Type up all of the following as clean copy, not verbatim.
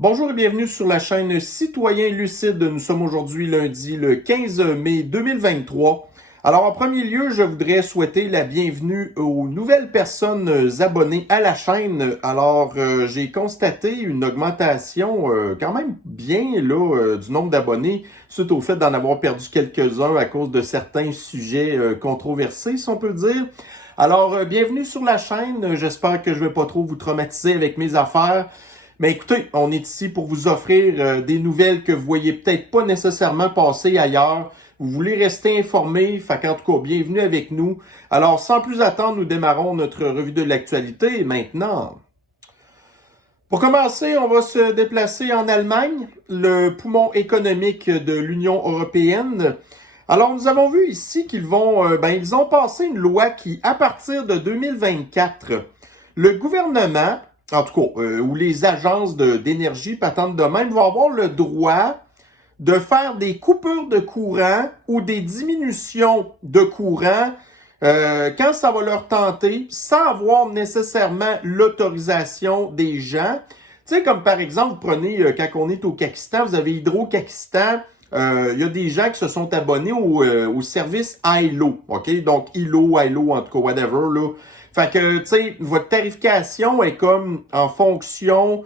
Bonjour et bienvenue sur la chaîne Citoyen Lucide. Nous sommes aujourd'hui lundi le 15 mai 2023. Alors en premier lieu, je voudrais souhaiter la bienvenue aux nouvelles personnes abonnées à la chaîne. Alors j'ai constaté une augmentation quand même bien là du nombre d'abonnés suite au fait d'en avoir perdu quelques-uns à cause de certains sujets controversés, si on peut dire. Alors bienvenue sur la chaîne. J'espère que je vais pas trop vous traumatiser avec mes affaires. Mais écoutez, on est ici pour vous offrir des nouvelles que vous voyez peut-être pas nécessairement passer ailleurs. Vous voulez rester informé, fait qu'en tout cas, bienvenue avec nous. Alors, sans plus attendre, nous démarrons notre revue de l'actualité maintenant. Pour commencer, on va se déplacer en Allemagne, le poumon économique de l'Union européenne. Alors, nous avons vu ici qu'ils ont passé une loi qui, à partir de 2024, le gouvernement, en tout cas, ou les agences d'énergie patentes de même, vont avoir le droit de faire des coupures de courant ou des diminutions de courant quand ça va leur tenter, sans avoir nécessairement l'autorisation des gens. Tu sais, comme par exemple, vous prenez, quand on est au Kakistan, vous avez Hydro-Kakistan, il y a des gens qui se sont abonnés au service ILO, OK? Donc, ILO, en tout cas, whatever, là. Fait que, tu sais, votre tarification est comme en fonction,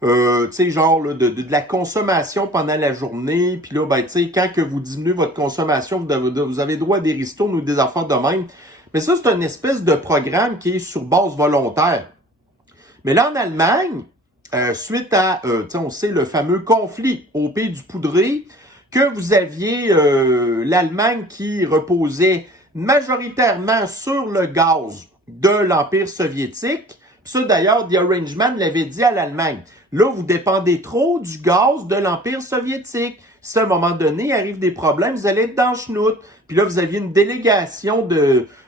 tu sais, genre là, de la consommation pendant la journée. Puis là, ben, tu sais, quand que vous diminuez votre consommation, vous avez droit à des ristournes ou des affaires de même. Mais ça, c'est une espèce de programme qui est sur base volontaire. Mais là, en Allemagne, suite à, tu sais, on sait, le fameux conflit au Pays du Poudré, que vous aviez l'Allemagne qui reposait majoritairement sur le gaz de l'Empire soviétique. Puis ça, d'ailleurs, The Arrangement l'avait dit à l'Allemagne. Là, vous dépendez trop du gaz de l'Empire soviétique. Si à un moment donné arrive des problèmes, vous allez être dans le chenoute. Puis là, vous aviez une délégation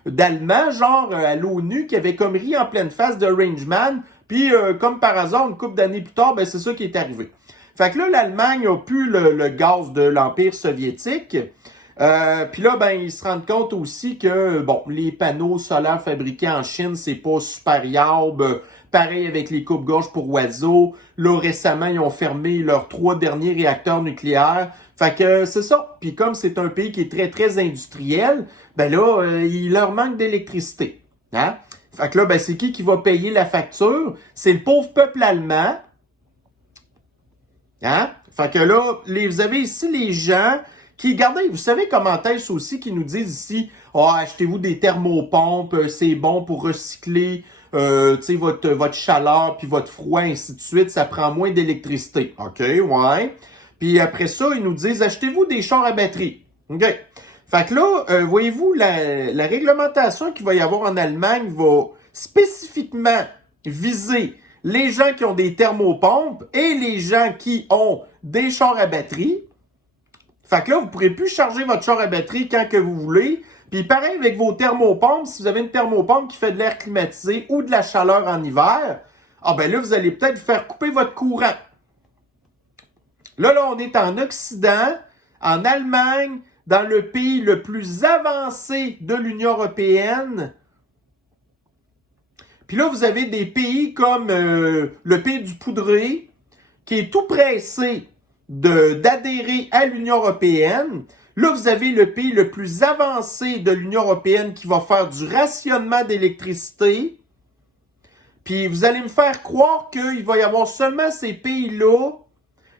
d'Allemands, genre à l'ONU, qui avait comme ri en pleine face de Arrangement. Puis, comme par hasard, une couple d'années plus tard, ben c'est ça qui est arrivé. Fait que là, l'Allemagne a pu le gaz de l'Empire soviétique. Puis là, ben, ils se rendent compte aussi que, bon, les panneaux solaires fabriqués en Chine, c'est pas super fiable. Pareil avec les coupes-gorges pour oiseaux. Là, récemment, ils ont fermé leurs 3 derniers réacteurs nucléaires. Fait que c'est ça. Puis comme c'est un pays qui est très, très industriel, ben là, il leur manque d'électricité. Hein? Fait que là, ben, c'est qui va payer la facture? C'est le pauvre peuple allemand. Hein? Fait que là, vous avez ici les gens qui, regardez, vous savez comment est-ce aussi qui nous disent ici, achetez-vous des thermopompes, c'est bon pour recycler votre chaleur puis votre froid, ainsi de suite, ça prend moins d'électricité. OK, ouais. Puis après ça, ils nous disent, achetez-vous des chars à batterie. OK. Fait que là, voyez-vous, la réglementation qu'il va y avoir en Allemagne va spécifiquement viser les gens qui ont des thermopompes et les gens qui ont des chars à batterie. Fait que là, vous ne pourrez plus charger votre char à batterie quand que vous voulez. Puis pareil avec vos thermopompes, si vous avez une thermopompe qui fait de l'air climatisé ou de la chaleur en hiver, ben là, vous allez peut-être faire couper votre courant. Là, on est en Occident, en Allemagne, dans le pays le plus avancé de l'Union européenne. Puis là, vous avez des pays comme le pays du Poudré, qui est tout pressé d'adhérer à l'Union européenne. Là, vous avez le pays le plus avancé de l'Union européenne qui va faire du rationnement d'électricité. Puis vous allez me faire croire qu'il va y avoir seulement ces pays-là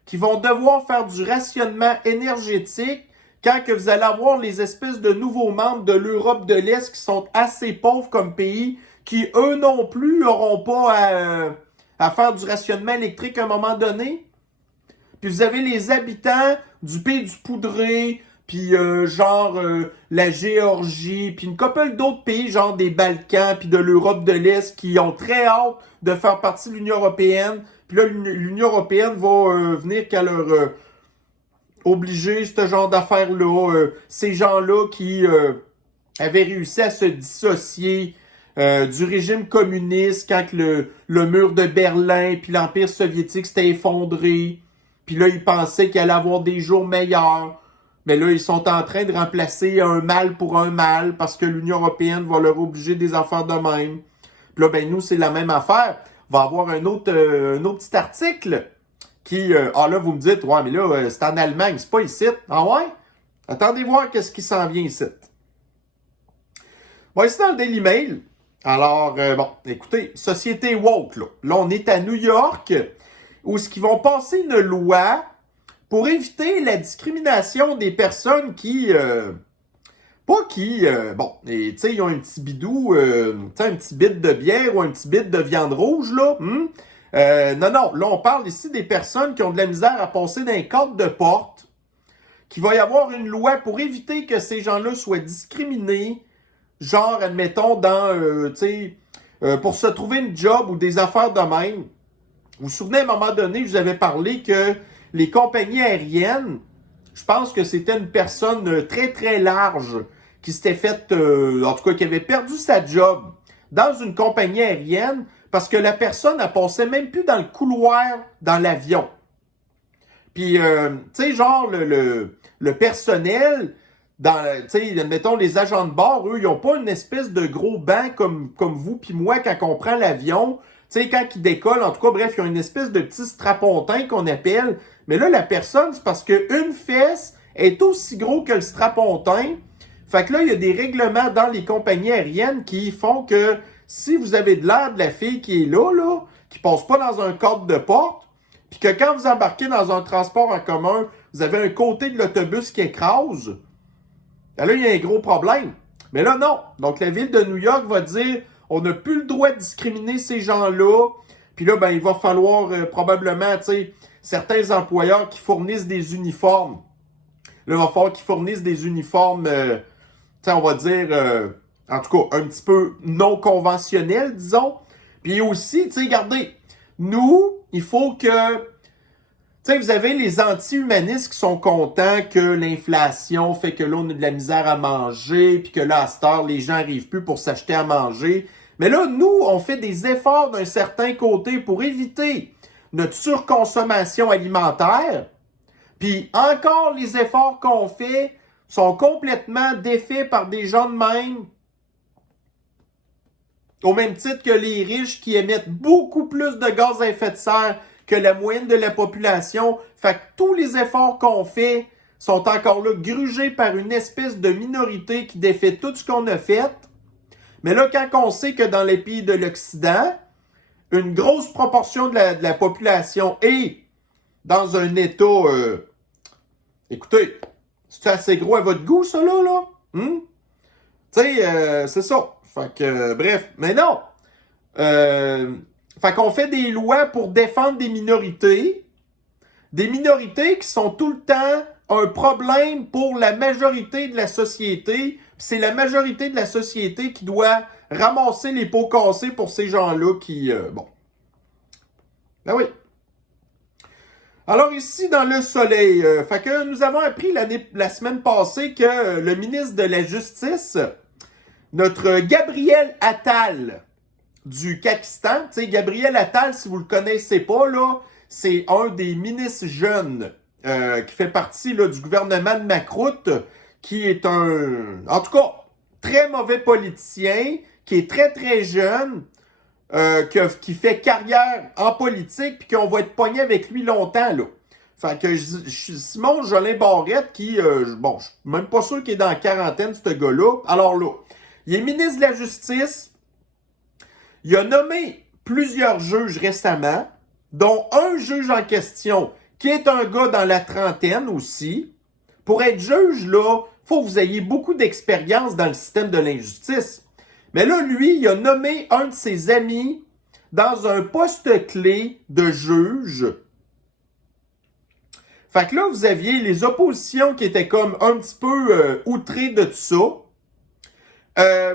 qui vont devoir faire du rationnement énergétique quand que vous allez avoir les espèces de nouveaux membres de l'Europe de l'Est qui sont assez pauvres comme pays, qui eux non plus n'auront pas à faire du rationnement électrique à un moment donné. Puis vous avez les habitants du Pays du Poudré, puis la Géorgie, puis une couple d'autres pays, genre des Balkans, puis de l'Europe de l'Est, qui ont très hâte de faire partie de l'Union européenne. Puis là, l'Union européenne va venir qu'à leur obliger ce genre d'affaires-là. Ces gens-là qui avaient réussi à se dissocier du régime communiste quand le mur de Berlin puis l'Empire soviétique s'était effondré. Puis là, ils pensaient qu'il allait avoir des jours meilleurs. Mais là, ils sont en train de remplacer un mal pour un mal parce que l'Union européenne va leur obliger des affaires de même. Puis là, ben nous, c'est la même affaire. On va avoir un autre petit article là, vous me dites, ouais, mais là, c'est en Allemagne, c'est pas ici. Ah ouais? Attendez voir qu'est-ce qui s'en vient ici. Bon, ici dans le Daily Mail, alors, écoutez, société woke, là. Là, on est à New York, où ce qu'ils vont passer une loi pour éviter la discrimination des personnes qui, tu sais, ils ont un petit bidou, un petit bit de bière ou un petit bit de viande rouge, là. Non, là, on parle ici des personnes qui ont de la misère à passer d'un cadre de porte, qu'il va y avoir une loi pour éviter que ces gens-là soient discriminés, genre, admettons, pour se trouver une job ou des affaires de même. Vous vous souvenez, à un moment donné, je vous avais parlé que les compagnies aériennes, je pense que c'était une personne très, très large qui s'était faite, en tout cas, qui avait perdu sa job dans une compagnie aérienne parce que la personne, elle passait même plus dans le couloir dans l'avion. Puis, tu sais, genre, le personnel, tu sais, admettons, les agents de bord, eux, ils n'ont pas une espèce de gros banc comme vous puis moi quand on prend l'avion. Tu sais, quand ils décollent, en tout cas, bref, ils ont une espèce de petit strapontin qu'on appelle. Mais là, la personne, c'est parce qu'une fesse est aussi gros que le strapontin. Fait que là, il y a des règlements dans les compagnies aériennes qui font que si vous avez de l'air de la fille qui est là, qui passe pas dans un cadre de porte, puis que quand vous embarquez dans un transport en commun, vous avez un côté de l'autobus qui écrase, là, il y a un gros problème. Mais là, non. Donc, la ville de New York va dire, on n'a plus le droit de discriminer ces gens-là. Puis là, il va falloir probablement, tu sais, certains employeurs qui fournissent des uniformes. Là, il va falloir qu'ils fournissent des uniformes, on va dire, en tout cas, un petit peu non conventionnels, disons. Puis aussi, tu sais, regardez, nous, il faut que... Tu sais, vous avez les anti-humanistes qui sont contents que l'inflation fait que là, on a de la misère à manger, puis que là, à cette heure, les gens n'arrivent plus pour s'acheter à manger. Mais là, nous, on fait des efforts d'un certain côté pour éviter notre surconsommation alimentaire. Puis encore, les efforts qu'on fait sont complètement défaits par des gens de même. Au même titre que les riches qui émettent beaucoup plus de gaz à effet de serre que la moyenne de la population. Fait que tous les efforts qu'on fait sont encore là grugés par une espèce de minorité qui défait tout ce qu'on a fait. Mais là, quand on sait que dans les pays de l'Occident, une grosse proportion de la population est dans un état... écoutez, c'est assez gros à votre goût, ça, là? Tu sais, c'est ça. Fait que, bref. Mais non! Fait qu'on fait des lois pour défendre des minorités qui sont tout le temps un problème pour la majorité de la société. Puis c'est la majorité de la société qui doit ramasser les pots cassés pour ces gens-là qui... Ben oui. Alors ici, dans le soleil, fait que nous avons appris la semaine passée que le ministre de la Justice, notre Gabriel Attal du Pakistan, tu sais, Gabriel Attal, si vous le connaissez pas, là, c'est un des ministres jeunes qui fait partie là, du gouvernement de Macroute, qui est en tout cas, très mauvais politicien, qui est très, très jeune, qui fait carrière en politique, puis qu'on va être pogné avec lui longtemps, là. Fait que Simon Jolin Barrette, qui, je suis même pas sûr qu'il est dans la quarantaine, ce gars-là. Alors là, il est ministre de la Justice. Il a nommé plusieurs juges récemment, dont un juge en question, qui est un gars dans la trentaine aussi. Pour être juge, là, faut que vous ayez beaucoup d'expérience dans le système de l'injustice. Mais là, lui, il a nommé un de ses amis dans un poste clé de juge. Fait que là, vous aviez les oppositions qui étaient comme un petit peu outrées de tout ça.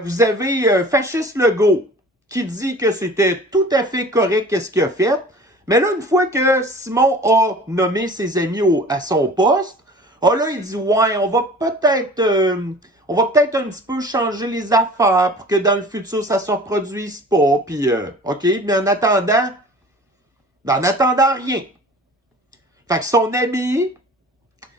Vous avez Fasciste Legault qui dit que c'était tout à fait correct qu'est-ce qu'il a fait. Mais là, une fois que Simon a nommé ses amis à son poste, là, il dit, ouais, on va peut-être un petit peu changer les affaires pour que dans le futur, ça se reproduise pas. Puis, OK, mais en attendant, rien. Fait que son ami,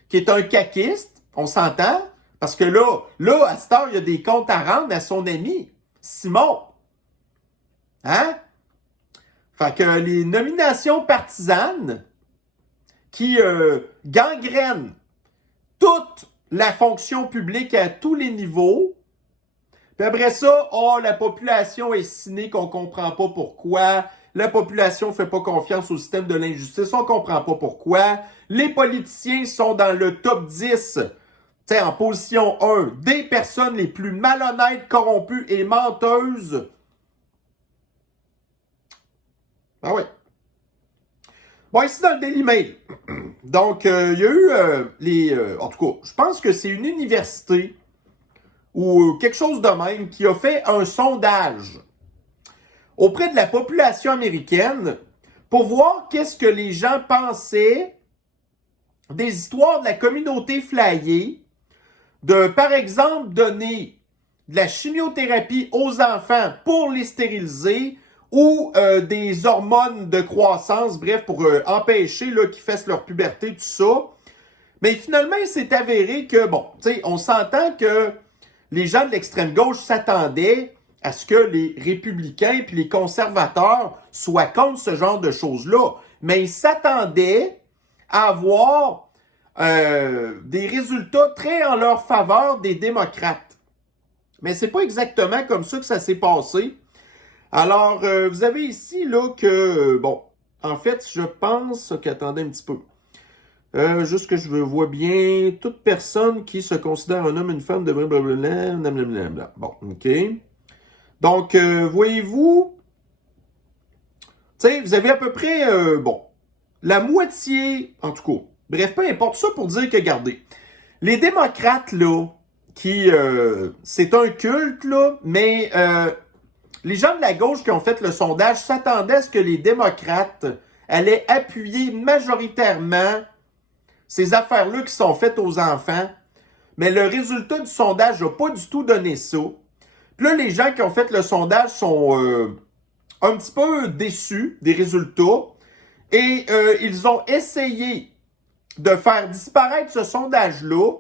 qui est un caquiste, on s'entend, parce que là, à cette heure, il y a des comptes à rendre à son ami, Simon. Hein? Fait que les nominations partisanes, qui gangrène toute la fonction publique à tous les niveaux. Puis après ça, la population est cynique, on comprend pas pourquoi. La population fait pas confiance au système de l'injustice, on comprend pas pourquoi. Les politiciens sont dans le top 10, en position 1, des personnes les plus malhonnêtes, corrompues et menteuses. Ah ouais. Bon, ici dans le Daily Mail. Donc, il y a eu en tout cas, je pense que c'est une université ou quelque chose de même qui a fait un sondage auprès de la population américaine pour voir qu'est-ce que les gens pensaient des histoires de la communauté flyée, de, par exemple, donner de la chimiothérapie aux enfants pour les stériliser ou des hormones de croissance, bref, pour empêcher qu'ils fassent leur puberté, tout ça. Mais finalement, il s'est avéré que, bon, tu sais, on s'entend que les gens de l'extrême gauche s'attendaient à ce que les républicains puis les conservateurs soient contre ce genre de choses-là. Mais ils s'attendaient à avoir des résultats très en leur faveur des démocrates. Mais c'est pas exactement comme ça que ça s'est passé. Alors, vous avez ici là que, bon, en fait, je pense qu'attendez un petit peu. Juste que je vois bien, toute personne qui se considère un homme, une femme devrait blablabla. Bon, OK. Donc, voyez-vous, tu sais, vous avez à peu près, la moitié, en tout cas, bref, peu importe ça pour dire que, regardez, les démocrates, là, qui, c'est un culte, là, mais les gens de la gauche qui ont fait le sondage s'attendaient à ce que les démocrates allaient appuyer majoritairement ces affaires-là qui sont faites aux enfants. Mais le résultat du sondage n'a pas du tout donné ça. Puis là, les gens qui ont fait le sondage sont un petit peu déçus des résultats. Et ils ont essayé de faire disparaître ce sondage-là,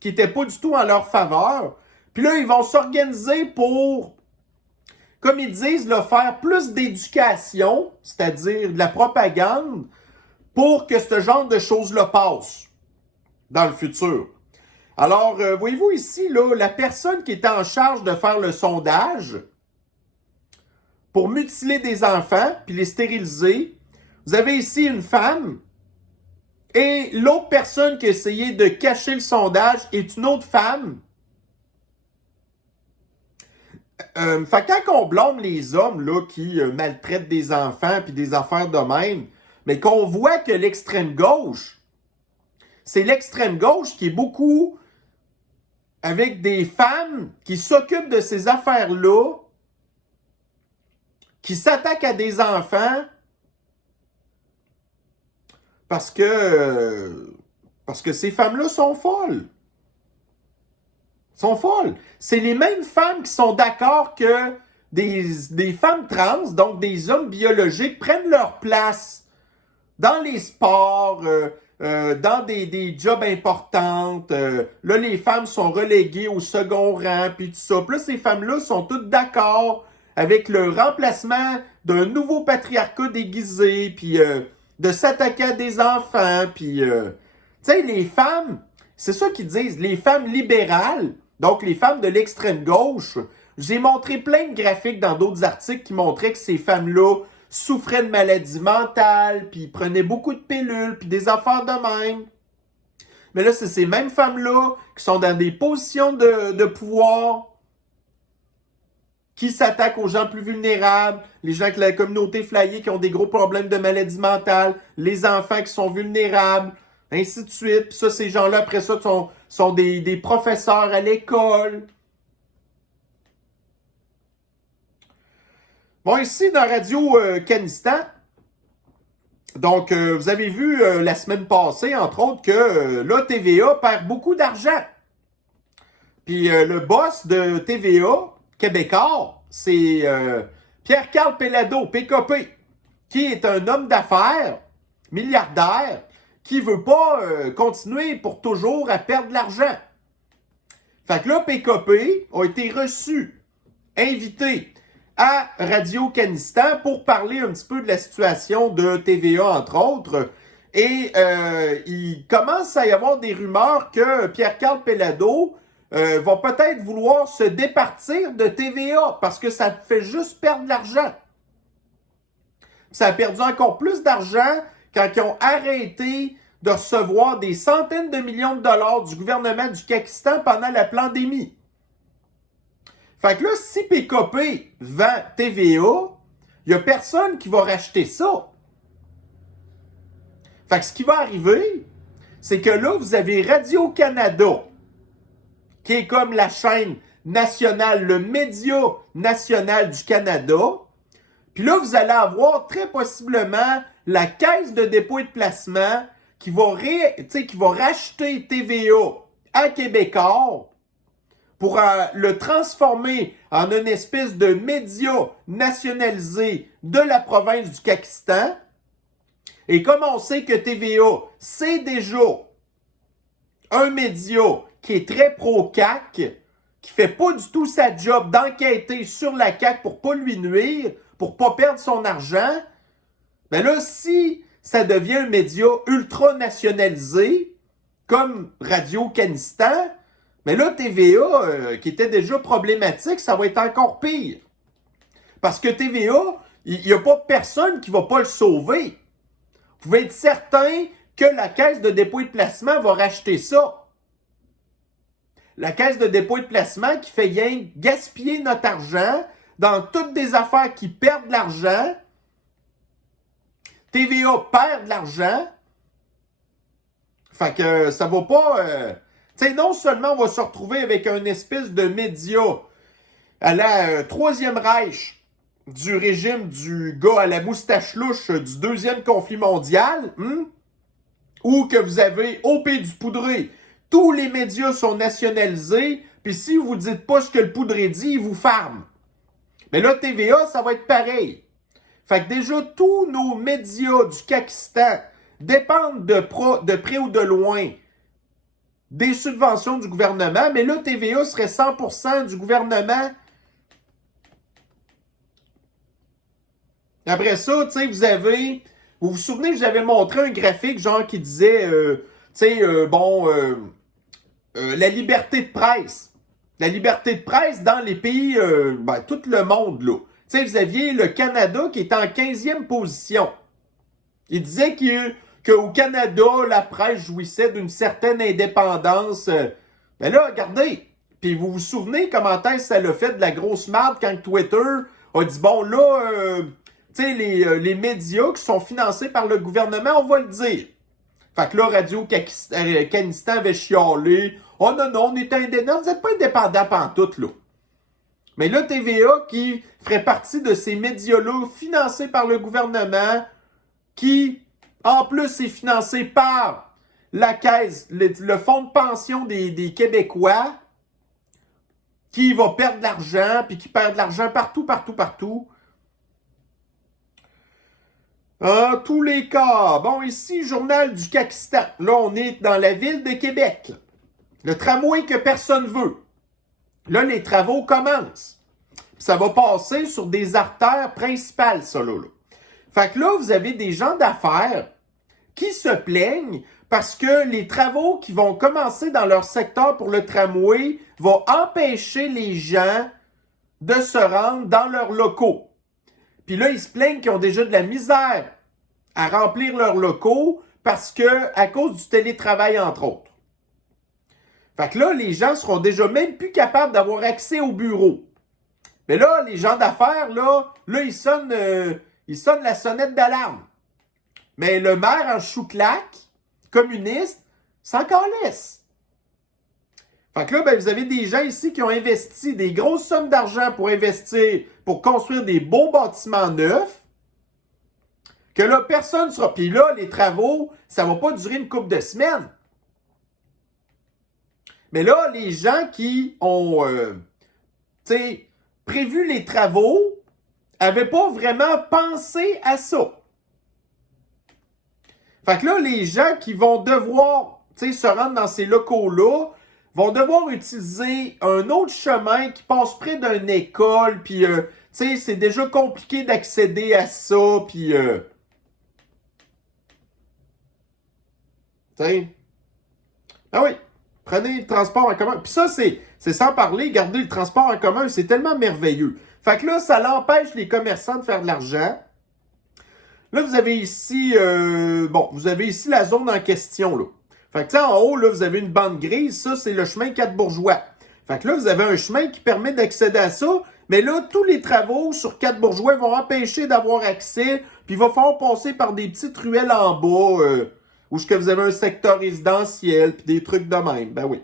qui n'était pas du tout en leur faveur. Puis là, ils vont s'organiser pour, comme ils disent, là, faire plus d'éducation, c'est-à-dire de la propagande, pour que ce genre de choses-là passe dans le futur. Alors, voyez-vous ici, là, la personne qui était en charge de faire le sondage pour mutiler des enfants puis les stériliser, vous avez ici une femme et l'autre personne qui a essayé de cacher le sondage est une autre femme. Fait que quand on blâme les hommes là, qui maltraitent des enfants puis des affaires de même, mais qu'on voit que l'extrême gauche, c'est l'extrême gauche qui est beaucoup avec des femmes qui s'occupent de ces affaires-là, qui s'attaquent à des enfants parce que ces femmes-là sont folles. Sont folles. C'est les mêmes femmes qui sont d'accord que des femmes trans, donc des hommes biologiques, prennent leur place dans les sports, dans des jobs importantes. Là, les femmes sont reléguées au second rang, puis tout ça. Puis là, ces femmes-là sont toutes d'accord avec le remplacement d'un nouveau patriarcat déguisé, puis de s'attaquer à des enfants, puis... tu sais, les femmes, c'est ça qu'ils disent, les femmes libérales, donc les femmes de l'extrême gauche, j'ai montré plein de graphiques dans d'autres articles qui montraient que ces femmes-là souffraient de maladies mentales, puis prenaient beaucoup de pilules, puis des affaires de même. Mais là, c'est ces mêmes femmes-là qui sont dans des positions de pouvoir, qui s'attaquent aux gens plus vulnérables, les gens de la communauté flyée qui ont des gros problèmes de maladies mentales, les enfants qui sont vulnérables, ainsi de suite. Puis ça, ces gens-là, après ça, sont des professeurs à l'école. Bon, ici, dans Radio Canistan, donc, vous avez vu la semaine passée, entre autres, que là, TVA perd beaucoup d'argent. Puis le boss de TVA, québécois, c'est Pierre-Carl Péladeau, PKP, qui est un homme d'affaires, milliardaire, qui veut pas continuer pour toujours à perdre de l'argent. Fait que là, PKP a été reçu, invité à Radio Canistan pour parler un petit peu de la situation de TVA, entre autres. Et il commence à y avoir des rumeurs que Pierre-Carl Péladeau va peut-être vouloir se départir de TVA parce que ça fait juste perdre de l'argent. Ça a perdu encore plus d'argent quand ils ont arrêté de recevoir des centaines de millions de dollars du gouvernement du Pakistan pendant la pandémie. Fait que là, si PKP vend TVA, il n'y a personne qui va racheter ça. Fait que ce qui va arriver, c'est que là, vous avez Radio-Canada, qui est comme la chaîne nationale, le média national du Canada. Puis là, vous allez avoir très possiblement la Caisse de dépôt et de placement qui va racheter TVA à Québécois pour le transformer en une espèce de média nationalisé de la province du Pakistan. Et comme on sait que TVA, c'est déjà un média qui est très pro-CAQ, qui fait pas du tout sa job d'enquêter sur la CAQ pour pas lui nuire, pour pas perdre son argent, ben là, si ça devient un média ultra nationalisé, comme Radio-Canistan, mais là, TVA, qui était déjà problématique, ça va être encore pire. Parce que TVA, il n'y a pas personne qui va pas le sauver. Vous pouvez être certain que la Caisse de dépôt et de placement va racheter ça. La Caisse de dépôt et de placement qui fait rien gaspiller notre argent dans toutes des affaires qui perdent de l'argent. TVA perd de l'argent. Fait que ça va pas... tu sais, non seulement on va se retrouver avec une espèce de média à la Troisième Reich du régime du gars à la moustache louche du deuxième conflit mondial, ou que vous avez OP du poudré. Tous les médias sont nationalisés, puis si vous ne dites pas ce que le poudré dit, il vous farme. Mais là, TVA, ça va être pareil. Fait que déjà, tous nos médias du Pakistan dépendent de près ou de loin des subventions du gouvernement, mais là, TVA serait 100% du gouvernement. Après ça, tu sais, vous vous souvenez que j'avais montré un graphique, genre, qui disait, la liberté de presse. La liberté de presse dans les pays, tout le monde, là. Tu sais, vous aviez le Canada qui est en 15e position. Il disait qu'au Canada, la presse jouissait d'une certaine indépendance. Ben là, regardez. Puis vous vous souvenez comment est-ce que ça l'a fait de la grosse merde quand Twitter a dit, bon, là, tu sais, les médias qui sont financés par le gouvernement, on va le dire. Fait que là, Radio-Canistan avait chialé. Oh non, on est indépendant. Vous n'êtes pas indépendant pantoute, là. Mais là, TVA, qui ferait partie de ces médias-là financés par le gouvernement, qui, en plus, est financé par la Caisse, le fonds de pension des Québécois, qui va perdre de l'argent, puis qui perd de l'argent partout. En tous les cas, bon, ici, Journal du Pakistan. Là, on est dans la ville de Québec. Le tramway que personne veut. Là, les travaux commencent. Ça va passer sur des artères principales, ça, là. Fait que là, vous avez des gens d'affaires qui se plaignent parce que les travaux qui vont commencer dans leur secteur pour le tramway vont empêcher les gens de se rendre dans leurs locaux. Puis là, ils se plaignent qu'ils ont déjà de la misère à remplir leurs locaux parce que, à cause du télétravail, entre autres. Fait que là, les gens seront déjà même plus capables d'avoir accès au bureau. Mais là, les gens d'affaires, là ils sonnent la sonnette d'alarme. Mais le maire en chou-claque, communiste, s'en calisse. Fait que là, ben, vous avez des gens ici qui ont investi des grosses sommes d'argent pour investir, pour construire des beaux bâtiments neufs, que là, personne ne sera... Puis là, les travaux, ça va pas durer une couple de semaines. Mais là, les gens qui ont, prévu les travaux, n'avaient pas vraiment pensé à ça. Fait que là, les gens qui vont devoir, se rendre dans ces locaux-là, vont devoir utiliser un autre chemin qui passe près d'une école, puis, c'est déjà compliqué d'accéder à ça, puis... T'sais. Ah oui, prenez le transport en commun. Puis ça, c'est sans parler, garder le transport en commun, c'est tellement merveilleux. Fait que là, ça l'empêche les commerçants de faire de l'argent. Là, vous avez ici, vous avez ici la zone en question, là. Fait que, en haut, là, vous avez une bande grise. Ça, c'est le chemin 4 Bourgeois. Fait que là, vous avez un chemin qui permet d'accéder à ça. Mais là, tous les travaux sur 4 Bourgeois vont empêcher d'avoir accès. Puis il va falloir passer par des petites ruelles en bas, où est-ce que vous avez un secteur résidentiel, puis des trucs de même. Ben oui.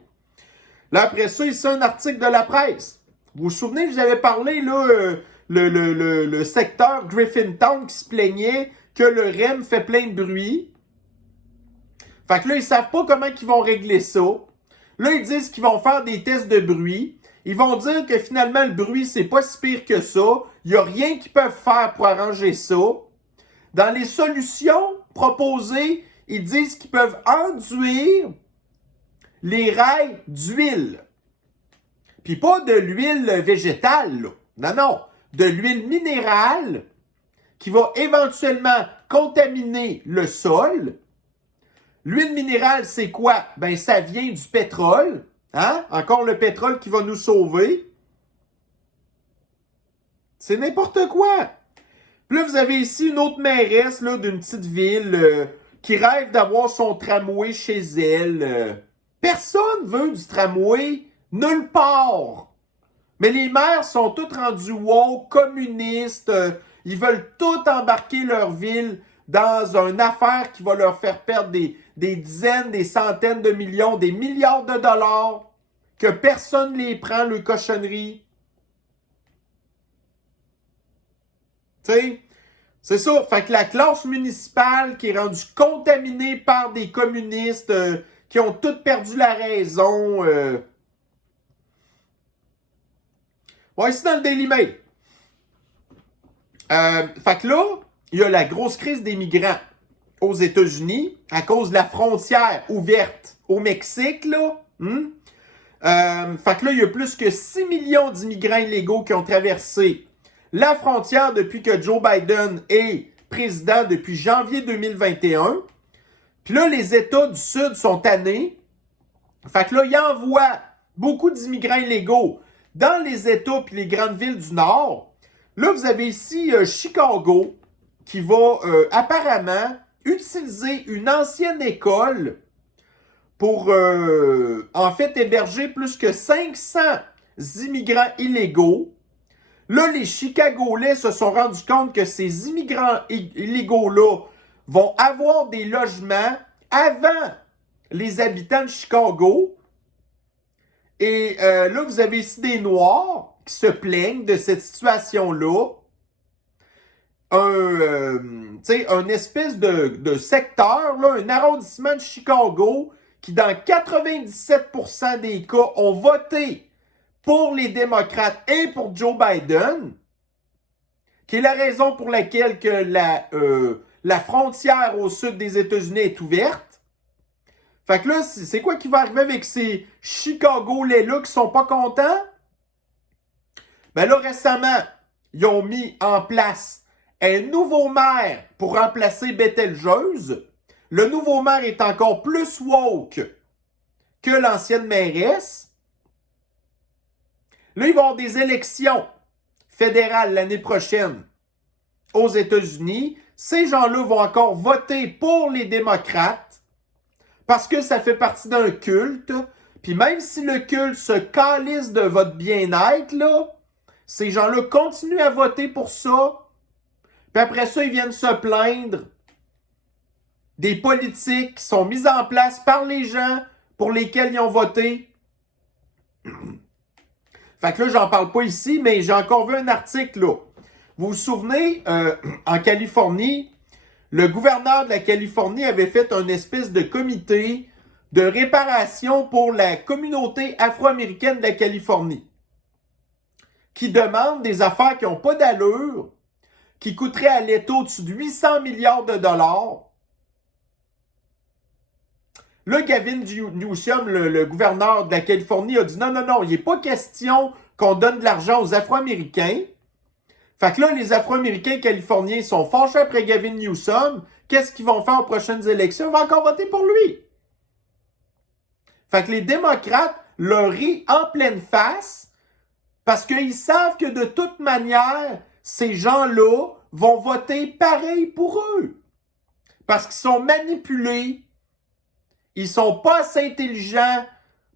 Là, après ça, ici, un article de la presse. Vous vous souvenez, je vous avais parlé, là, le secteur Griffintown qui se plaignait que le REM fait plein de bruit. Fait que là, ils savent pas comment ils vont régler ça. Là, ils disent qu'ils vont faire des tests de bruit. Ils vont dire que finalement, le bruit, c'est pas si pire que ça. Il n'y a rien qu'ils peuvent faire pour arranger ça. Dans les solutions proposées, ils disent qu'ils peuvent enduire les rails d'huile. Puis pas de l'huile végétale, là. Non, non. De l'huile minérale qui va éventuellement contaminer le sol. L'huile minérale, c'est quoi? Ben, ça vient du pétrole. Hein? Encore le pétrole qui va nous sauver. C'est n'importe quoi. Puis là, vous avez ici une autre mairesse là, d'une petite ville qui rêve d'avoir son tramway chez elle. Personne veut du tramway nulle part. Mais les maires sont tous rendus woke, communistes. Ils veulent tout embarquer leur ville dans une affaire qui va leur faire perdre des dizaines, des centaines de millions, des milliards de dollars, que personne les prend, le cochonnerie. Tu sais, c'est ça. Fait que la classe municipale qui est rendue contaminée par des communistes qui ont tous perdu la raison. Ouais, c'est dans le Daily Mail. Fait que là, il y a la grosse crise des migrants aux États-Unis à cause de la frontière ouverte au Mexique, là. Fait que là, il y a plus que 6 millions d'immigrants illégaux qui ont traversé la frontière depuis que Joe Biden est président depuis janvier 2021. Puis là, les États du Sud sont tannés. Fait que là, ils envoient beaucoup d'immigrants illégaux dans les États puis les grandes villes du Nord. Là, vous avez ici Chicago qui va apparemment utiliser une ancienne école pour, en fait, héberger plus que 500 immigrants illégaux. Là, les Chicagoais se sont rendus compte que ces immigrants illégaux-là vont avoir des logements avant les habitants de Chicago. Et là, vous avez ici des Noirs qui se plaignent de cette situation-là. Un espèce de secteur, là, un arrondissement de Chicago qui, dans 97% des cas, ont voté pour les démocrates et pour Joe Biden, qui est la raison pour laquelle que la frontière au sud des États-Unis est ouverte. Fait que là, c'est quoi qui va arriver avec ces Chicago-là qui sont pas contents? Ben là, récemment, ils ont mis en place un nouveau maire pour remplacer Betelgeuse. Le nouveau maire est encore plus woke que l'ancienne mairesse. Là, il va y avoir des élections fédérales l'année prochaine aux États-Unis. Ces gens-là vont encore voter pour les démocrates parce que ça fait partie d'un culte. Puis même si le culte se calisse de votre bien-être, là, ces gens-là continuent à voter pour ça. Puis après ça, ils viennent se plaindre des politiques qui sont mises en place par les gens pour lesquels ils ont voté. Fait que là, j'en parle pas ici, mais j'ai encore vu un article, là. Vous vous souvenez, en Californie, le gouverneur de la Californie avait fait une espèce de comité de réparation pour la communauté afro-américaine de la Californie, qui demande des affaires qui n'ont pas d'allure, qui coûteraient à l'État au-dessus de 800 milliards de dollars. Là, Gavin Newsom, le gouverneur de la Californie, a dit non, non, non, il n'est pas question qu'on donne de l'argent aux Afro-Américains. Fait que là, les Afro-Américains californiens sont fâchés après Gavin Newsom. Qu'est-ce qu'ils vont faire aux prochaines élections? Ils vont encore voter pour lui. Fait que les démocrates leur rient en pleine face parce qu'ils savent que de toute manière, ces gens-là vont voter pareil pour eux. Parce qu'ils sont manipulés. Ils sont pas assez intelligents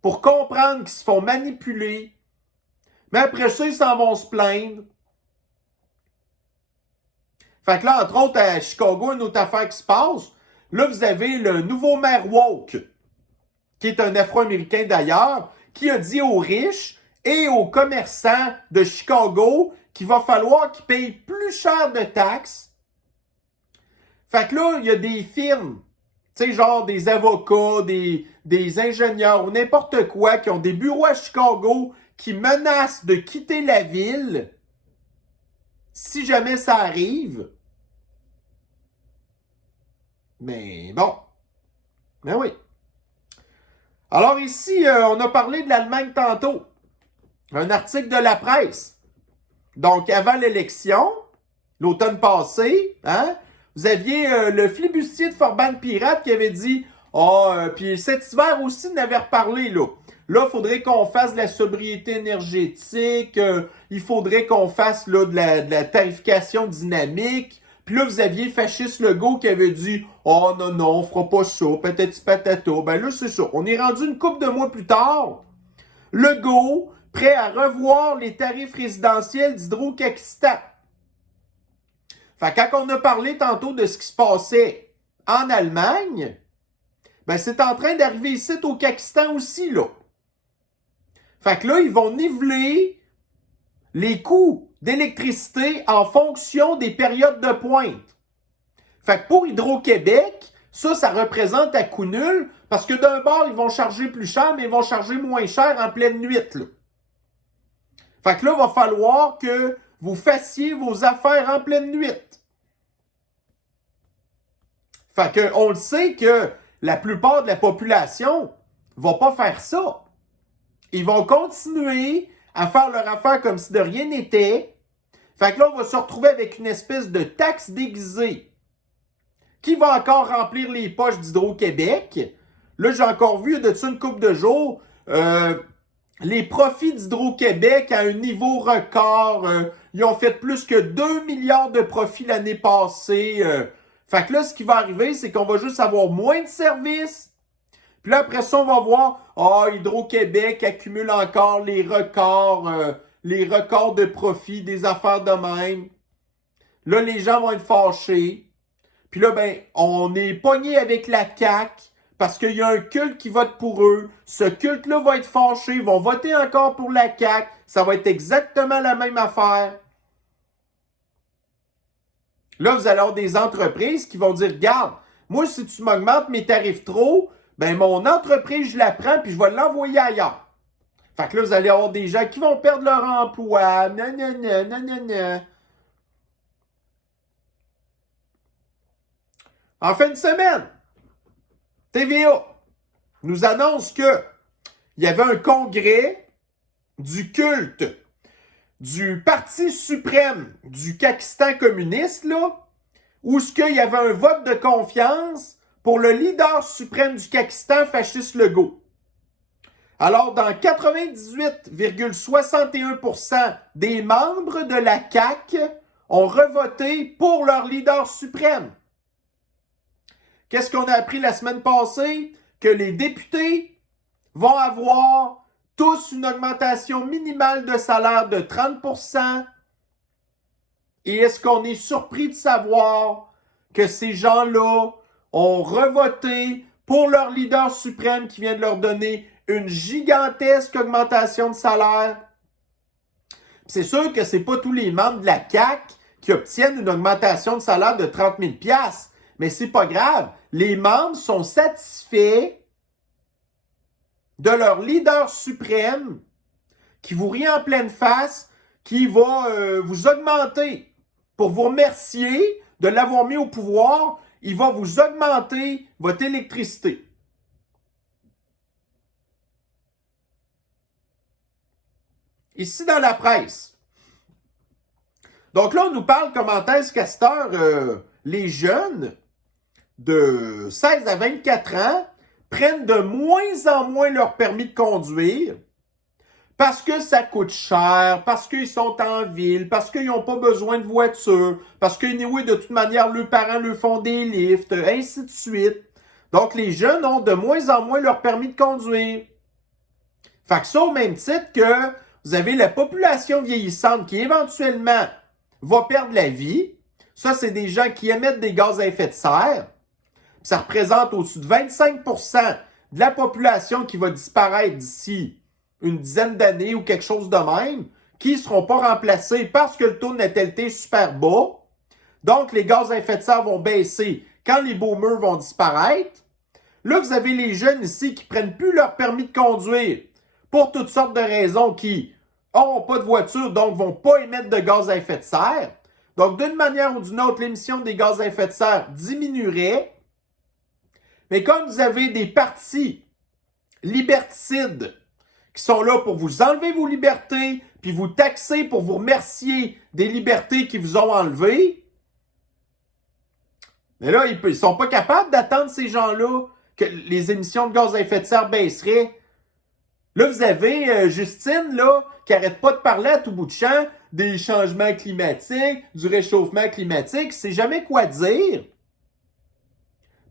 pour comprendre qu'ils se font manipuler. Mais après ça, ils s'en vont se plaindre. Fait que là, entre autres, à Chicago, une autre affaire qui se passe. Là, vous avez le nouveau maire woke, qui est un Afro-Américain d'ailleurs, qui a dit aux riches et aux commerçants de Chicago qu'il va falloir qu'ils payent plus cher de taxes. Fait que là, il y a des firmes, tu sais, genre des avocats, des ingénieurs ou n'importe quoi qui ont des bureaux à Chicago qui menacent de quitter la ville si jamais ça arrive. Mais bon. Ben oui. Alors ici, on a parlé de l'Allemagne tantôt. Un article de la presse. Donc, avant l'élection, l'automne passé, hein, vous aviez le flibustier de Forban Pirate qui avait dit puis cet hiver aussi, on avait reparlé, là. Là, il faudrait qu'on fasse de la sobriété énergétique, il faudrait qu'on fasse là, de la tarification dynamique. Puis là, vous aviez Fasciste Legault qui avait dit « Oh non, non, on fera pas ça, patati patata. » Ben là, c'est ça. On est rendu une couple de mois plus tard. Legault, prêt à revoir les tarifs résidentiels d'Hydro-Québec. Fait que quand on a parlé tantôt de ce qui se passait en Allemagne, ben c'est en train d'arriver ici au Pakistan aussi, là. Fait que là, ils vont niveler les coûts d'électricité en fonction des périodes de pointe. Fait que pour Hydro-Québec, ça représente à coût nul, parce que d'un bord, ils vont charger plus cher, mais ils vont charger moins cher en pleine nuit, là. Fait que là, il va falloir que vous fassiez vos affaires en pleine nuit. Fait que on le sait que la plupart de la population va pas faire ça. Ils vont continuer à faire leur affaire comme si de rien n'était. Fait que là, on va se retrouver avec une espèce de taxe déguisée qui va encore remplir les poches d'Hydro-Québec. Là, j'ai encore vu, de ça une couple de jours, les profits d'Hydro-Québec à un niveau record. Ils ont fait plus que 2 milliards de profits l'année passée. Fait que là, ce qui va arriver, c'est qu'on va juste avoir moins de services. Puis là, après ça, on va voir, Hydro-Québec accumule encore les records de profit, des affaires de même. Là, les gens vont être fâchés. Puis là, ben, on est pogné avec la CAQ parce qu'il y a un culte qui vote pour eux. Ce culte-là va être fâché. Ils vont voter encore pour la CAQ. Ça va être exactement la même affaire. Là, vous allez avoir des entreprises qui vont dire, regarde, moi, si tu m'augmentes mes tarifs trop, ben mon entreprise, je la prends puis je vais l'envoyer ailleurs. Fait que là, vous allez avoir des gens qui vont perdre leur emploi. Non. En fin de semaine, TVA nous annonce que il y avait un congrès du culte du Parti suprême du Pakistan communiste, là, où il y avait un vote de confiance pour le leader suprême du Pakistan, Fasciste Legault. Alors, dans 98,61% des membres de la CAQ ont revoté pour leur leader suprême. Qu'est-ce qu'on a appris la semaine passée? Que les députés vont avoir tous une augmentation minimale de salaire de 30%. Et est-ce qu'on est surpris de savoir que ces gens-là ont revoté pour leur leader suprême qui vient de leur donner une gigantesque augmentation de salaire? C'est sûr que c'est pas tous les membres de la CAQ qui obtiennent une augmentation de salaire de 30 000 $, mais c'est pas grave. Les membres sont satisfaits de leur leader suprême qui vous rit en pleine face, qui va vous augmenter pour vous remercier de l'avoir mis au pouvoir. Il va vous augmenter votre électricité. Ici dans la presse. Donc là, on nous parle comment est-ce qu'à cette heure, les jeunes de 16 à 24 ans prennent de moins en moins leur permis de conduire parce que ça coûte cher, parce qu'ils sont en ville, parce qu'ils n'ont pas besoin de voiture, parce que, anyway, de toute manière, leurs parents leur font des lifts, ainsi de suite. Donc, les jeunes ont de moins en moins leur permis de conduire. Fait que ça, au même titre que vous avez la population vieillissante qui, éventuellement, va perdre la vie. Ça, c'est des gens qui émettent des gaz à effet de serre. Ça représente au-dessus de 25% de la population qui va disparaître d'ici une dizaine d'années ou quelque chose de même, qui ne seront pas remplacés parce que le taux de natalité est super bas. Donc, les gaz à effet de serre vont baisser quand les boomers vont disparaître. Là, vous avez les jeunes ici qui ne prennent plus leur permis de conduire pour toutes sortes de raisons, qui n'auront pas de voiture, donc ne vont pas émettre de gaz à effet de serre. Donc, d'une manière ou d'une autre, l'émission des gaz à effet de serre diminuerait. Mais comme vous avez des partis liberticides qui sont là pour vous enlever vos libertés, puis vous taxer pour vous remercier des libertés qu'ils vous ont enlevées, mais là, ils ne sont pas capables d'attendre ces gens-là que les émissions de gaz à effet de serre baisseraient. Là, vous avez Justine, là, qui n'arrête pas de parler à tout bout de champ des changements climatiques, du réchauffement climatique, c'est jamais quoi dire.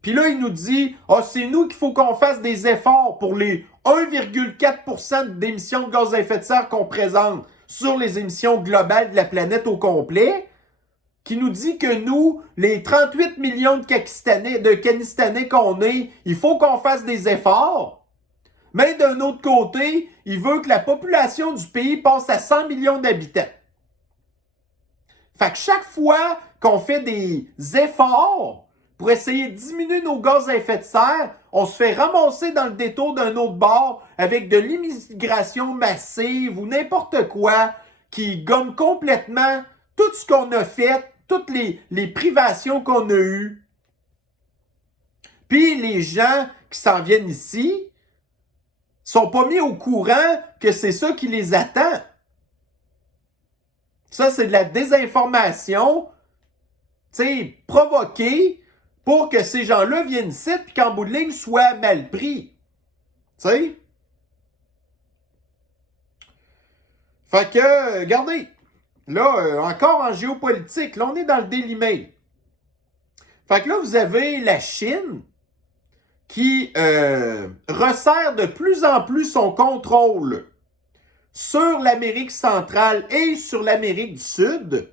Puis là, il nous dit, c'est nous qu'il faut qu'on fasse des efforts pour les 1,4% d'émissions de gaz à effet de serre qu'on présente sur les émissions globales de la planète au complet, qui nous dit que nous, les 38 millions de Canistanais qu'on est, il faut qu'on fasse des efforts. Mais d'un autre côté, il veut que la population du pays passe à 100 millions d'habitants. Fait que chaque fois qu'on fait des efforts pour essayer de diminuer nos gaz à effet de serre, on se fait ramasser dans le détour d'un autre bord avec de l'immigration massive ou n'importe quoi qui gomme complètement tout ce qu'on a fait, toutes les privations qu'on a eues. Puis les gens qui s'en viennent ici sont pas mis au courant que c'est ça qui les attend. Ça, c'est de la désinformation, provoquée pour que ces gens-là viennent ici et qu'en bout de ligne, soient mal pris. Tu sais? Fait que, regardez, là, encore en géopolitique, là, on est dans le Daily Mail. Fait que là, vous avez la Chine qui resserre de plus en plus son contrôle sur l'Amérique centrale et sur l'Amérique du Sud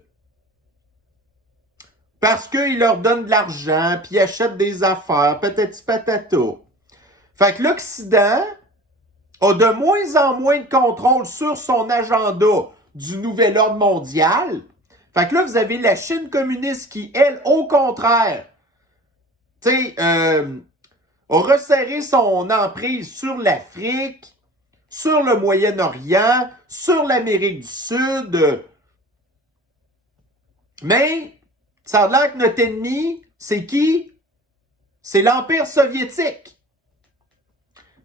parce qu'il leur donne de l'argent, puis ils achètent des affaires, patati patata. Fait que l'Occident a de moins en moins de contrôle sur son agenda du nouvel ordre mondial. Fait que là, vous avez la Chine communiste qui, elle, au contraire, a resserré son emprise sur l'Afrique, sur le Moyen-Orient, sur l'Amérique du Sud. Mais, ça a l'air que notre ennemi, c'est qui? C'est l'Empire soviétique.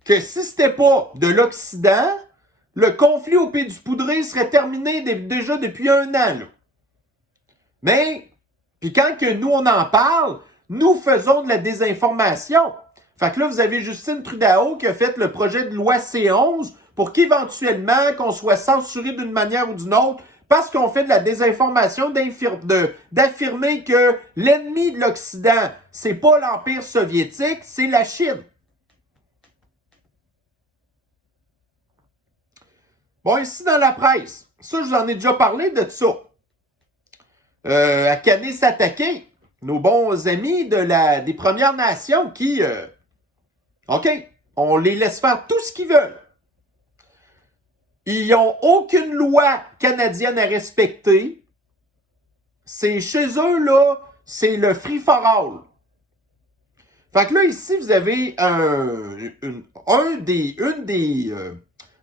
Que si c'était pas de l'Occident, le conflit au Pays du Poudré serait terminé déjà depuis 1 an. Là. Mais, puis quand que nous, on en parle, nous faisons de la désinformation. Fait que là, vous avez Justine Trudeau qui a fait le projet de loi C11 pour qu'éventuellement, qu'on soit censuré d'une manière ou d'une autre parce qu'on fait de la désinformation d'affirmer que l'ennemi de l'Occident, c'est pas l'Empire soviétique, c'est la Chine. Bon, ici dans la presse, ça, je vous en ai déjà parlé de ça. À Kanesatake, nos bons amis des Premières Nations qui, OK, on les laisse faire tout ce qu'ils veulent. Ils n'ont aucune loi canadienne à respecter. C'est chez eux, là, c'est le free for all. Fait que là, ici, vous avez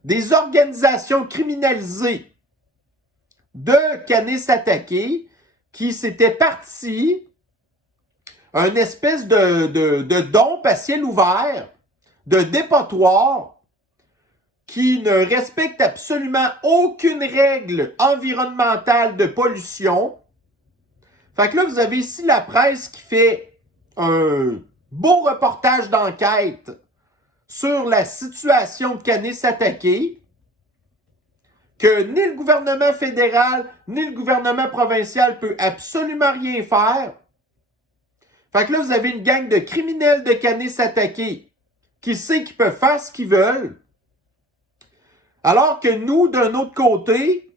des organisations criminalisées de Kanesatake qui s'était parti une espèce de dompe à ciel ouvert, de dépotoir, qui ne respecte absolument aucune règle environnementale de pollution. Fait que là, vous avez ici la presse qui fait un beau reportage d'enquête sur la situation de Kanesatake, que ni le gouvernement fédéral, ni le gouvernement provincial peut absolument rien faire. Fait que là, vous avez une gang de criminels de Kanesatake qui sait qu'ils peuvent faire ce qu'ils veulent. Alors que nous, d'un autre côté,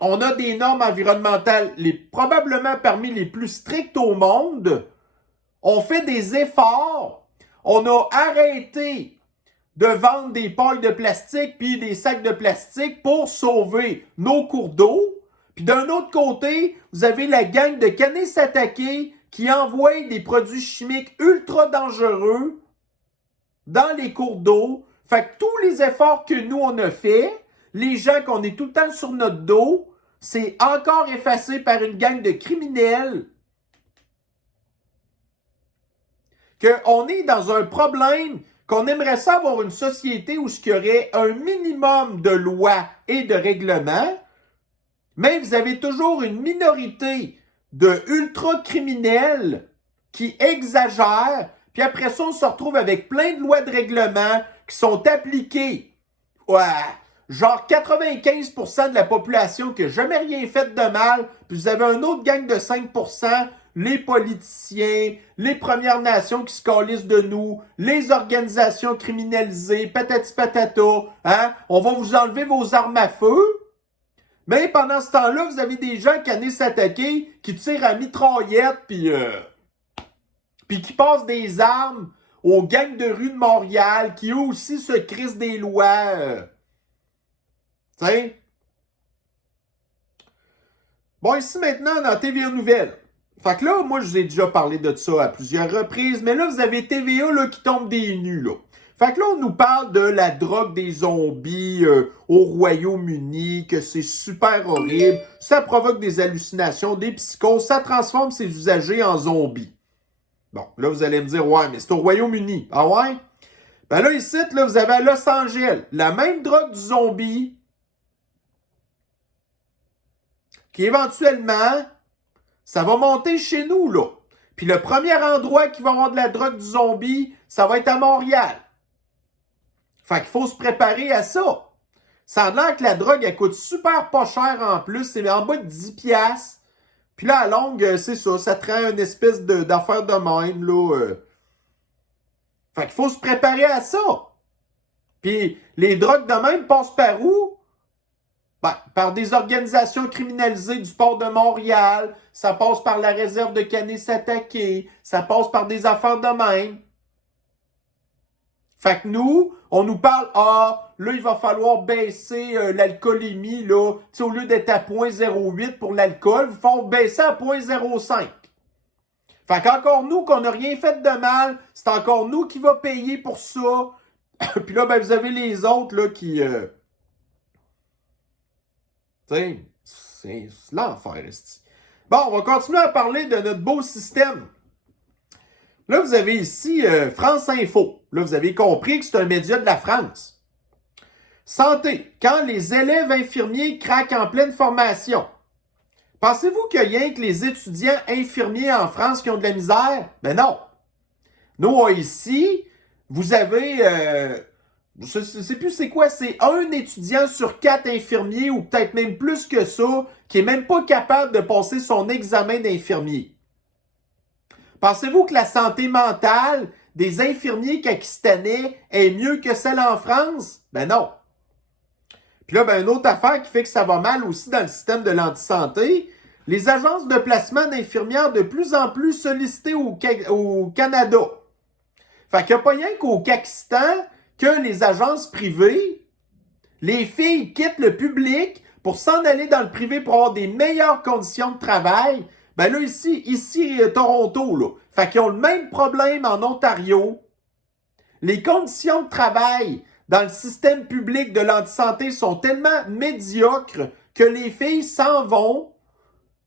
on a des normes environnementales probablement parmi les plus strictes au monde. On fait des efforts. On a arrêté de vendre des pailles de plastique puis des sacs de plastique pour sauver nos cours d'eau. Puis d'un autre côté, vous avez la gang de Kanesatake qui envoie des produits chimiques ultra dangereux dans les cours d'eau. Fait que tous les efforts que nous, on a fait, les gens qu'on est tout le temps sur notre dos, c'est encore effacé par une gang de criminels. Qu'on est dans un problème, qu'on aimerait ça avoir une société où il y aurait un minimum de lois et de règlements, mais vous avez toujours une minorité de ultra-criminels qui exagèrent, puis après ça, on se retrouve avec plein de lois de règlements qui sont appliquées. Ouais, genre 95% de la population qui n'a jamais rien fait de mal, puis vous avez un autre gang de 5%, les politiciens, les Premières Nations qui se calissent de nous, les organisations criminalisées, patati patata, hein? On va vous enlever vos armes à feu. Mais pendant ce temps-là, vous avez des gens Kanesatake qui tirent à mitraillette puis qui passent des armes aux gangs de rue de Montréal qui eux aussi se crissent des lois. Tu sais? Bon, ici maintenant, dans TVA Nouvelles. Fait que là, moi, je vous ai déjà parlé de ça à plusieurs reprises, mais là, vous avez TVA là, qui tombe des nues, là. Fait que là, on nous parle de la drogue des zombies au Royaume-Uni, que c'est super horrible, ça provoque des hallucinations, des psychoses, ça transforme ses usagers en zombies. Bon, là, vous allez me dire, ouais, mais c'est au Royaume-Uni. Ah ouais? Ben là, ici, là, vous avez à Los Angeles, la même drogue du zombie, qui éventuellement, ça va monter chez nous, là. Puis le premier endroit qui va avoir de la drogue du zombie, ça va être à Montréal. Fait qu'il faut se préparer à ça. Ça a l'air que la drogue, elle coûte super pas cher en plus. C'est en bas de 10$. Puis là, à longue, c'est ça. Ça te rend une espèce d'affaire de même, là. Fait qu'il faut se préparer à ça. Puis les drogues de même passent par où? Ben, par des organisations criminalisées du port de Montréal. Ça passe par la réserve de Kanesatake. Ça passe par des affaires de même. Fait que nous, on nous parle, là, il va falloir baisser l'alcoolémie, là. Tu sais, au lieu d'être à 0,08 pour l'alcool, il faut baisser à 0,05. Fait qu'encore nous, qu'on n'a rien fait de mal, c'est encore nous qui va payer pour ça. Puis là, ben, vous avez les autres, là, qui... tu sais, c'est l'enfer, esti. Bon, on va continuer à parler de notre beau système. Là, vous avez ici France Info. Là, vous avez compris que c'est un média de la France. Santé. Quand les élèves infirmiers craquent en pleine formation. Pensez-vous qu'il y a rien que les étudiants infirmiers en France qui ont de la misère? Ben non. Nous, ici, vous avez... je ne sais plus c'est quoi, c'est un étudiant sur 4 infirmiers ou peut-être même plus que ça qui est même pas capable de passer son examen d'infirmier. Pensez-vous que la santé mentale des infirmiers pakistanais est mieux que celle en France? Ben non. Puis là, ben, une autre affaire qui fait que ça va mal aussi dans le système de l'antisanté, les agences de placement d'infirmières de plus en plus sollicitées au Canada. Fait qu'il n'y a pas rien qu'au Pakistan que les agences privées, les filles quittent le public pour s'en aller dans le privé pour avoir des meilleures conditions de travail. Ben là, ici Toronto, là. Fait qu'ils ont le même problème en Ontario. Les conditions de travail dans le système public de l'antisanté sont tellement médiocres que les filles s'en vont.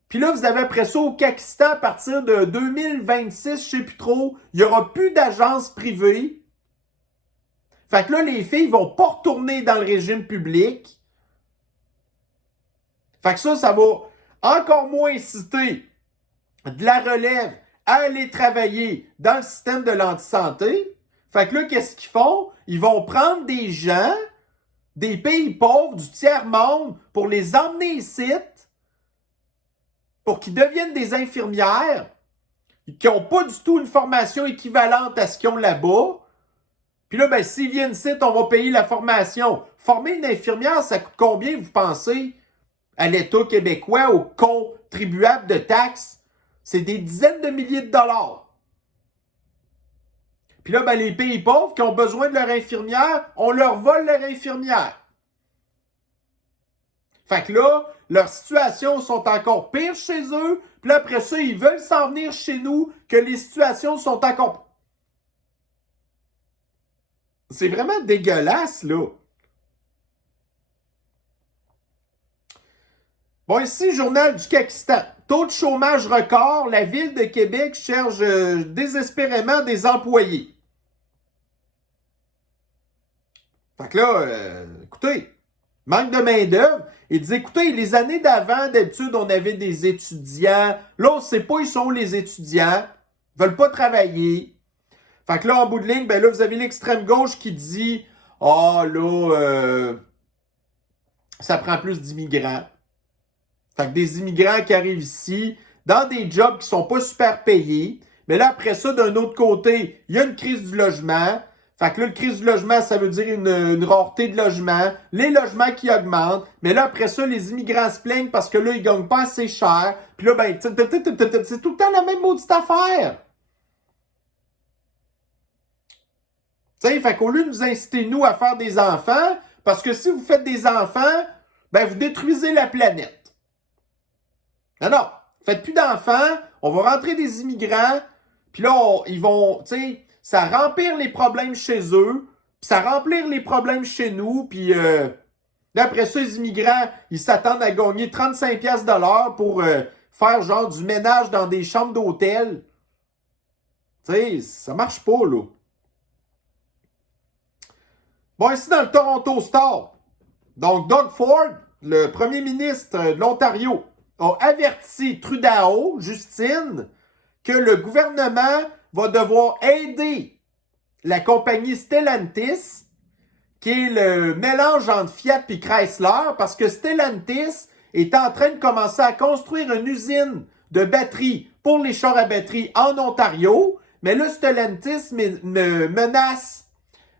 Puis là, vous avez après ça au Pakistan, à partir de 2026, je sais plus trop, il n'y aura plus d'agences privées. Fait que là, les filles vont pas retourner dans le régime public. Fait que ça va encore moins inciter de la relève à aller travailler dans le système de l'antisanté. Fait que là, qu'est-ce qu'ils font? Ils vont prendre des gens des pays pauvres, du tiers-monde, pour les emmener ici, pour qu'ils deviennent des infirmières, qui n'ont pas du tout une formation équivalente à ce qu'ils ont là-bas. Puis là, ben, s'ils viennent ici, on va payer la formation. Former une infirmière, ça coûte combien, vous pensez, à l'État québécois, aux contribuables de taxes? C'est des dizaines de milliers de dollars. Puis là, ben, les pays pauvres qui ont besoin de leur infirmière, on leur vole leur infirmière. Fait que là, leurs situations sont encore pires chez eux. Puis là, après ça, ils veulent s'en venir chez nous, que les situations sont encore... C'est vraiment dégueulasse, là. Bon, ici, Journal du Pakistan. Taux de chômage record, la ville de Québec cherche désespérément des employés. Fait que là, écoutez, manque de main-d'œuvre. Il dit, écoutez, les années d'avant, d'habitude, on avait des étudiants. Là, on ne sait pas, ils sont où les étudiants. Ils veulent pas travailler. Fait que là, en bout de ligne, ben là, vous avez l'extrême gauche qui dit, ah, là, ça prend plus d'immigrants. Fait que des immigrants qui arrivent ici, dans des jobs qui sont pas super payés. Mais là, après ça, d'un autre côté, il y a une crise du logement. Fait que là, le crise du logement, ça veut dire une rareté de logement, les logements qui augmentent. Mais là, après ça, les immigrants se plaignent parce que là, ils gagnent pas assez cher. Puis là, ben, c'est tout le temps la même maudite affaire. Tu sais, fait qu'au lieu de nous inciter, nous, à faire des enfants, parce que si vous faites des enfants, ben, vous détruisez la planète. Non, faites plus d'enfants, on va rentrer des immigrants, puis là, ils vont, tu sais, ça remplir les problèmes chez eux, puis ça remplir les problèmes chez nous, puis là, après ça, les immigrants, ils s'attendent à gagner 35$ de l'heure pour faire genre du ménage dans des chambres d'hôtel. Tu sais, ça marche pas, là. Bon, ici dans le Toronto Star, donc Doug Ford, le premier ministre de l'Ontario, a averti Trudeau, Justine, que le gouvernement va devoir aider la compagnie Stellantis, qui est le mélange entre Fiat et Chrysler, parce que Stellantis est en train de commencer à construire une usine de batteries pour les chars à batterie en Ontario, mais là, Stellantis menace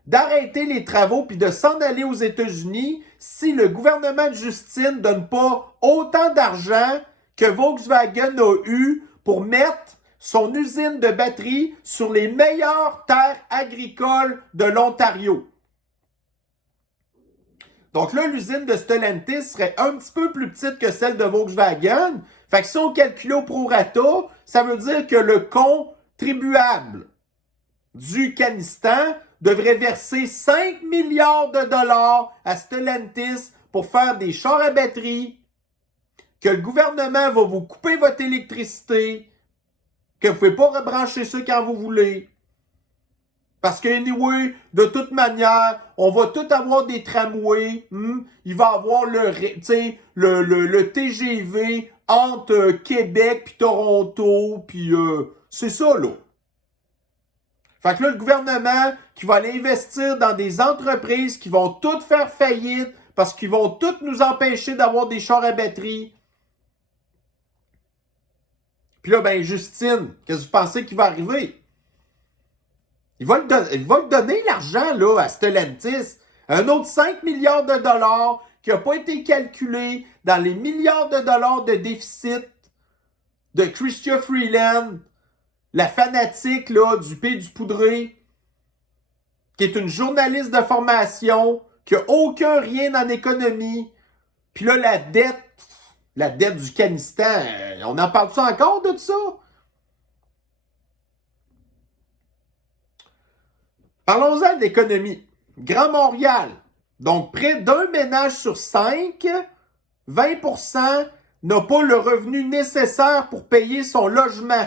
d'arrêter les travaux puis de s'en aller aux États-Unis si le gouvernement de Justine ne donne pas autant d'argent que Volkswagen a eu pour mettre son usine de batterie sur les meilleures terres agricoles de l'Ontario. Donc là, l'usine de Stellantis serait un petit peu plus petite que celle de Volkswagen. Fait que si on calcule au prorata, ça veut dire que le contribuable du Canistan devrait verser 5 milliards de dollars à Stellantis pour faire des chars à batterie, que le gouvernement va vous couper votre électricité, que vous ne pouvez pas rebrancher ça quand vous voulez. Parce que, anyway, de toute manière, on va tout avoir des tramways. Il va y avoir le TGV entre Québec puis Toronto, puis c'est ça, là. Fait que là, le gouvernement qui va aller investir dans des entreprises qui vont toutes faire faillite parce qu'ils vont toutes nous empêcher d'avoir des chars à batterie. Puis là, ben, Justine, qu'est-ce que vous pensez qui va arriver? Il va le donner, l'argent, là, à Stellantis. Un autre 5 milliards de dollars qui n'a pas été calculé dans les milliards de dollars de déficit de Chrystia Freeland, la fanatique là, du Pays du Poudré, qui est une journaliste de formation, qui n'a aucun rien en économie. Puis là, la dette du Canistan, on en parle-tu encore de ça? Parlons-en de l'économie. Grand Montréal, donc près d'un ménage sur 5, 20% n'a pas le revenu nécessaire pour payer son logement.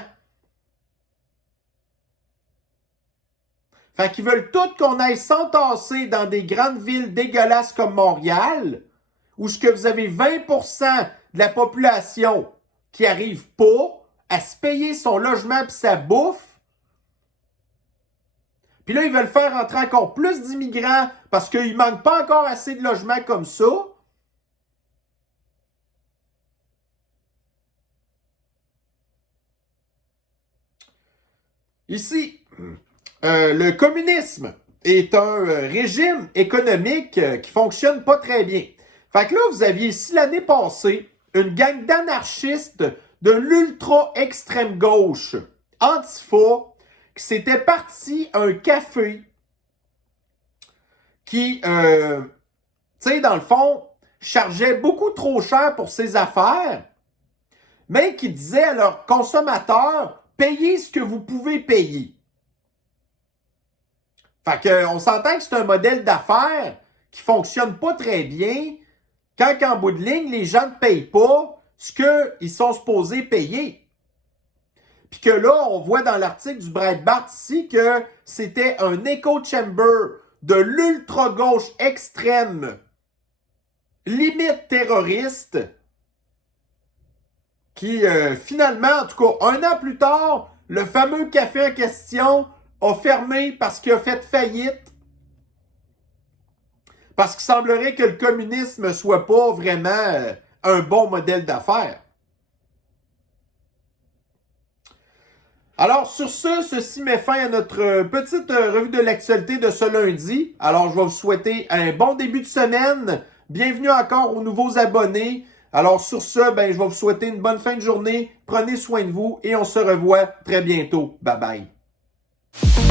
Fait qu'ils veulent tous qu'on aille s'entasser dans des grandes villes dégueulasses comme Montréal, où ce que vous avez 20% de la population qui n'arrive pas à se payer son logement et sa bouffe. Puis là, ils veulent faire entrer encore plus d'immigrants parce qu'il ne manque pas encore assez de logements comme ça. Ici, le communisme est un régime économique qui fonctionne pas très bien. Fait que là, vous aviez ici l'année passée une gang d'anarchistes de l'ultra-extrême gauche, Antifa, qui s'était parti à un café qui, tu sais, dans le fond, chargeait beaucoup trop cher pour ses affaires, mais qui disait à leurs consommateurs, payez ce que vous pouvez payer. Fait qu'on s'entend que c'est un modèle d'affaires qui fonctionne pas très bien quand en bout de ligne, les gens ne payent pas ce qu'ils sont supposés payer. Puis que là, on voit dans l'article du Breitbart ici que c'était un echo chamber de l'ultra-gauche extrême, limite terroriste, qui finalement, en tout cas, un an plus tard, le fameux café en question a fermé parce qu'il a fait faillite. Parce qu'il semblerait que le communisme ne soit pas vraiment un bon modèle d'affaires. Alors, sur ce, ceci met fin à notre petite revue de l'actualité de ce lundi. Alors, je vais vous souhaiter un bon début de semaine. Bienvenue encore aux nouveaux abonnés. Alors, sur ce, je vais vous souhaiter une bonne fin de journée. Prenez soin de vous et on se revoit très bientôt. Bye bye.